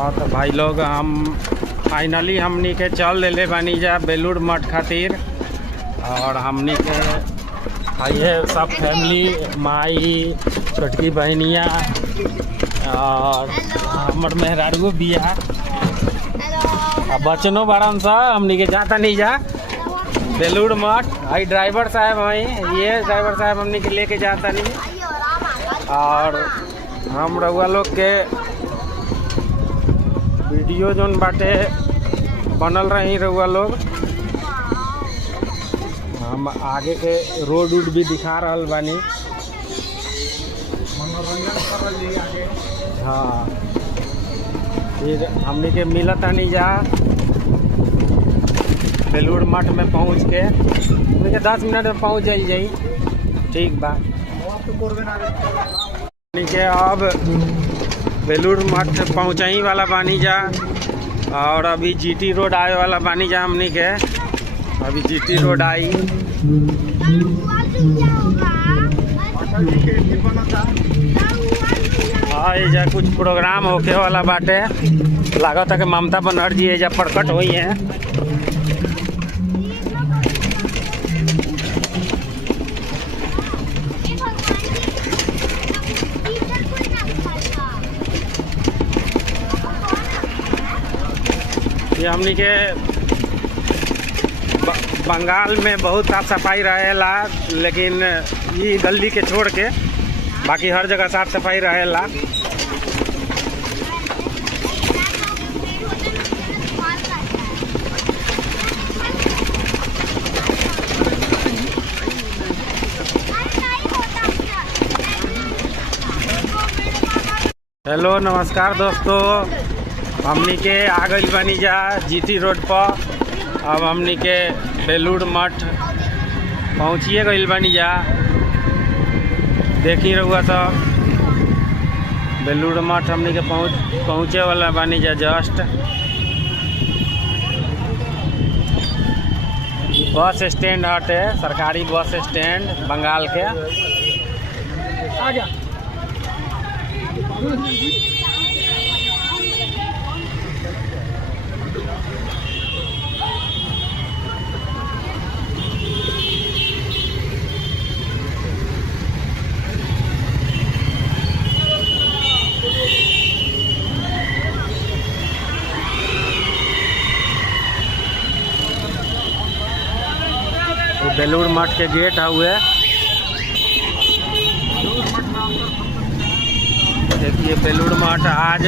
हाँ तो भाई लोग हम फाइनली हमनी के चल ले बानी जा बेलूर मठ खातिर। और हमनी के ये सब फैमिली माई छोटकी बहनिया और हमर मेहरारू बिया बचनो बड़न सा हमनी के जाता नहीं जा बेलूर मठ। आई ड्राइवर साहब हैं, ये ड्राइवर साहब हमनी के लेके जाता नहीं। और हम रउआ लोग के वीडियो जोन बाटे बनल रही रउआ लोग, हम आगे के रोड उड भी दिखा रहल बानी। हाँ फिर हमनी के मिलत नहीं जा बेलूर मठ में पहुँच के, हमनी के 10 मिनट में पहुँच जाई। ठीक बा। हमनी के अब बेलूर मठ पहुँचाई वाला बानी जा और अभी जीटी रोड आए वाला बानी जा। हमनी के अभी जीटी रोड आई। हाँ एजा कुछ प्रोग्राम होके वाला बाटे, लागत है कि ममता बनर्जी एजा प्रकट हुई हैं। ये हमनी के बंगाल में बहुत साफ सफाई रहेला, लेकिन ये गली के छोड़ के बाकी हर जगह साफ सफाई रहेला। हेलो नमस्कार दोस्तों, हमनी के आ गई बनी जा जीटी रोड पर। अब हमनी के बेलूर मठ पहुँचिए गई बनी जा। देखी रहुआ सब बेलूर मठ हमनी के पहुँचे वाला बनी जा जस्ट। बस स्टैंड हटे, सरकारी बस स्टैंड बंगाल के। आ गया। बेलूर मठ के गेट हुए, देखिए बेलूर मठ आज